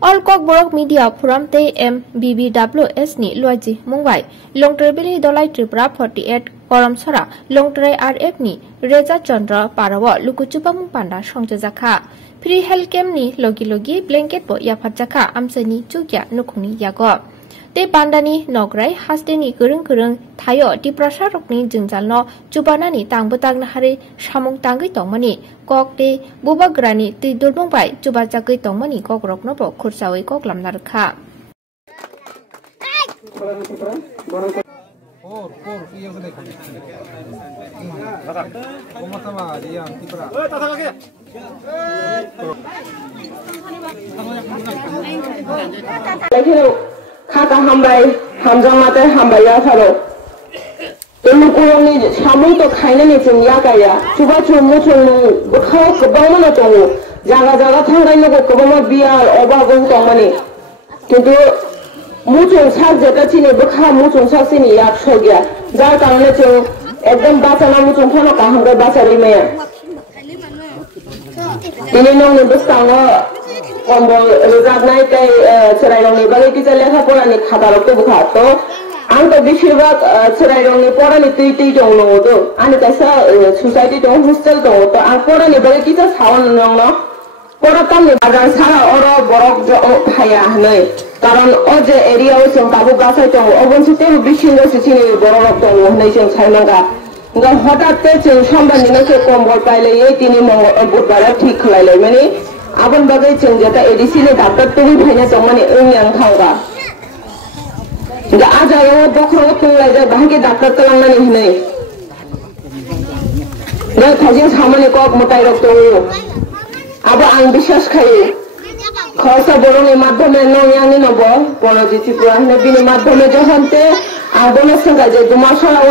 All Kok Borok Media Forum Te MBBWS ni Loaji Mumbai Longtre Bili Dolai Tripura 48 Koram Sora Longtre RF ni Reza Chandra Parawa Lukuchupa Mumpanda Songjaka Free Health Camp ni Logi Blanket Bo Yapatjaka Amsani Chukya Nukuni Yago Te Pandani Nograi Hasdeni Kurung Tayo di Prasarokni Jinjalno Chubanani Tangbutang Nahari Samung Tangi Tongmani Kok de Bubagrani Ti Dulmumbai Chubajaki Tongmani Kok Roknobo Kursawi Kok Lamnarka Kata hambai, hamjang mate hambai ya saro. Telu kurang ni samung to kaina ni cengya kaya. Coba cuma bekau kebang mana tunggu. Jaga tanggai nak kebang biar obah gong tong mani. কিন্তু মুচুং শাক যেটা চিনি বখা মুচুং শাক চিনি ইয়াত সগিয়া যার কারণে চং একদম বাঁচানো মুচুং ফানো কাহামগে বাঁচারি মেয়া তিনি নং বস্তানো কম্বল রোজাবনাই তাই চেরাইরংনি বাগে কিজা লেখাপড়ানি খাতারকতে বুখা তো आं तो बेसिरभाग चेराइरंनि परानि तै दं नङो आंनि कायसा सोसाइटि दं हस्टेल दं तो आं परानि बागे किजा सावन नङ परा तामनि बाजार सारा अरो बरक फाया नै कारण अजे एरियाव जों दाबो गासाय दं अबनसि ते बिसिंग सिनि बरक दं होननाय जों सायनांगा गा हठाते जों समबारनि नखे कम्बल पाइलायै दिनै बुधबाराव ठीक खालायलाय माने आबन बागे जों जेटा एडिसिनि डाक्टर तुबि फायना दं माने ओंयां थांगा गा आजायो बखरो तुंलाय जा बाहागे डाक्टर तलांनानै होननाय गा थाजिं सामानि कक मताय रक दं अब आं বিশ্বাস खायो खरसा बर'नि माध्यमे नंयानि नब पराजि त्रिपुरा होनो बिनि माध्यमे जहनते आबोनो संगा जे दुमासराव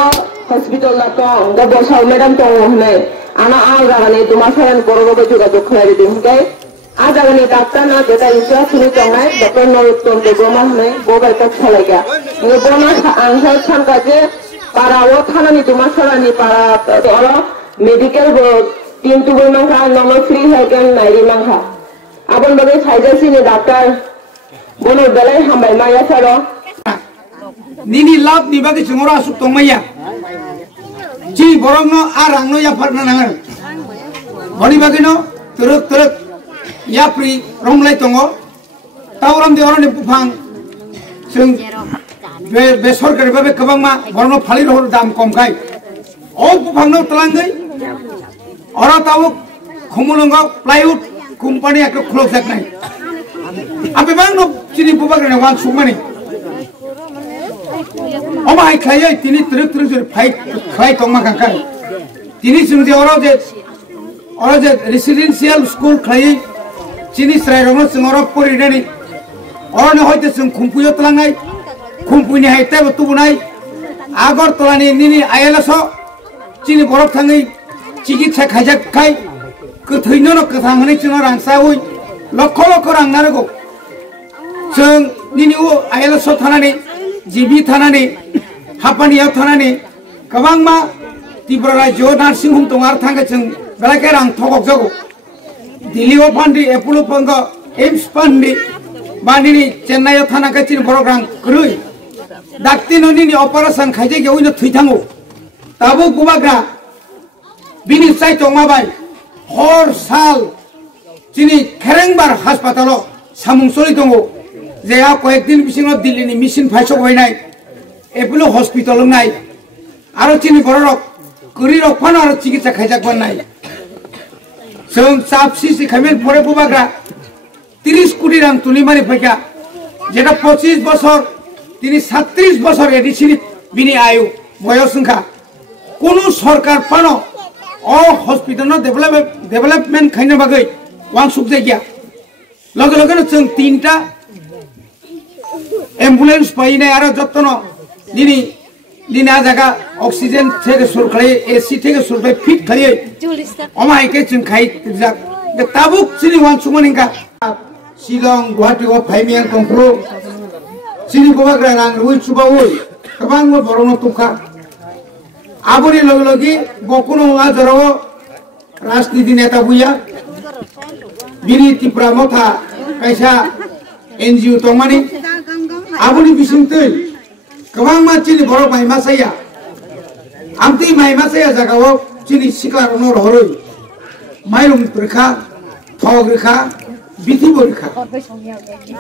हस्पिटाल ना दं दा बसाव मेडाम दं होननाय आना आं जागानि दुमासरान बर'बो जगाजग खालायदि दिनखाय आ जागानि डाक्टर ना जेटा इसा सुनि दंनाय डॉक्टर नरोत्तम देवबर्मा होननाय बबाय तक खालायगा ने बना आंहा सानगा जे पाराव थानानि दुमासरानि पारा अरो मेडिकेल टीम तुबो नंखा नंनो फ्री हेल्थ कैम्प नायरि नंखा आबन बगे साइजासिनि डाक्टर बोनो बेलाय हामबाय माया सारो निनि लाभ निबागे सिंगरा सुक तंमैया जी बरंनो आरांनो या फरना नांगर बनि बागेनो तुरक या फ्री रंगलाय तंगो तावराम देवरनि बुफां जों बे सरकारि बाबे गोबांमा बरनो फालि रहर दाम कमखाय ओ बुफांनो तलांगै और तावुक खुमुलंगा प्लाईवुड कंपनी एक क्लोज जाकनाय आबे बांनो चिनि बुबाग्राने वान सुमनि अमाय खायै तिनि तुरक जर फाइट खाय तंमा काका तिनि सुनदे और जे रेसिडेंशियल स्कूल खायै चिनि स्रायरनो सिंगरो परिदानि और ने होयते जों खुंपुयो तलांनाय खुंपुनि हायते बतुबनाय आगर तलानि निनि आयलासो चिनि बरफ थाङै चिकित्सा खायजाक खाय गोथैनो न गोथाङै जों रांसावै लक्ष रां नांगौ जों दिनै आयलासो थानानै जिबि थानानै हापानियाव थानानै गोबां मा त्रिपुरा राज्योआव नार्सिं हम दं आरो थांगो जों बेलाके रां थगक जागौ दिल्लीआव फान्दी एप'ल' फांग एम्स फान्दी बा दिनै चेन्नाइआव थानांगौ जों बर' रां गोरै डाक्टिनो दिनै अपारेशन खायजायगायावनो थैथाङो दाबो गुबाग्रा बिनि साइट माबाय हर साल दिनै खेरेंबार हास्पातालाव सामुंसलि दङ जेहा कয়েকদিন बिसिङाव दिल्लीनि मेसिन फायसबायनाय एप'ल' हस्पिटाल नाय आरो दिनै बर'रक गोरि रकफान आरो चिकित्सा खायजाकबानाय जों साबसिसि खामेल फरे बुबाग्रा 30 कोटी रां तुलिमानि फैका जेटा 25 বছর তিনি 37 বছর एडिसिनि बिनि आयु बयस संखा कोनो सरकार फानो all hospital no development खायनो बागै वान सुक जायगा लगे जों 3टा एम्बुलेंस पाइनाय आरो जत्न दिनै आ जागा अक्सिजेन थेगे सुरखाय एसी थेगे सुरखाय फिट खायै अमायके जों खाय जा ताबुक सिनि वान सुमनिंगा शिलं गुवाहाटी व फाइमियान कंफ्रो सिनि बबाग्रा रां रुइ सुबावै गोबां बर'नो तुखा आबोनि लगे बकुनो आजराव राजनीति नेता बुया बिनि त्रिपुरा मथा कैसा NGO tongmani aboni bisingtui kawang ma chini borok mai masaya amti mai masaya jagao chini siklar ono rohoroi mairum rekha thog rekha bithi rekha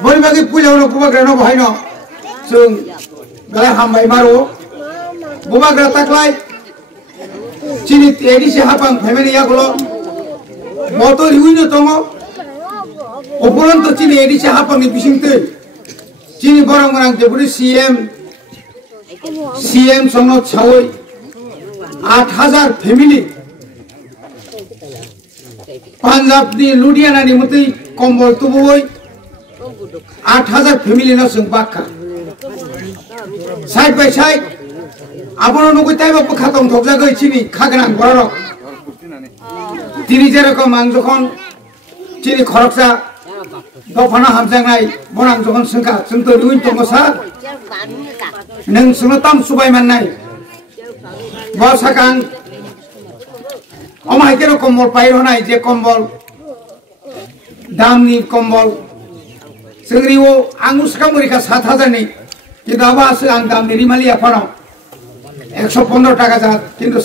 bori bagi puja ono pubagrano bhaino chung gala hambai maro bubagra taklai chini edisi hapang family yagulo motor huino tongo opuranto chini edisi hapang ni bisingtui chini borong orang jeburi CM songno chawoi 8,000 family Punjab ni Ludhiana ni muti kombol tuboi 8,000 family na sung bakka side by side abono nugui taiba khatong thokja goi chini khagrang borok tini jerokom ang jokhon chini khoroksa dofana hamjangnai bonang jokhon sungka sungto ruin tongosa neng sungno tam subai mannai bosakang omai kero kombol pairo nai je kombol damni kombol sengriwo angus kamurika 7,000 ni কিন্তু আবার আছে আং দাম নিরিমালি এখনো 115 টাকা যা কিন্তু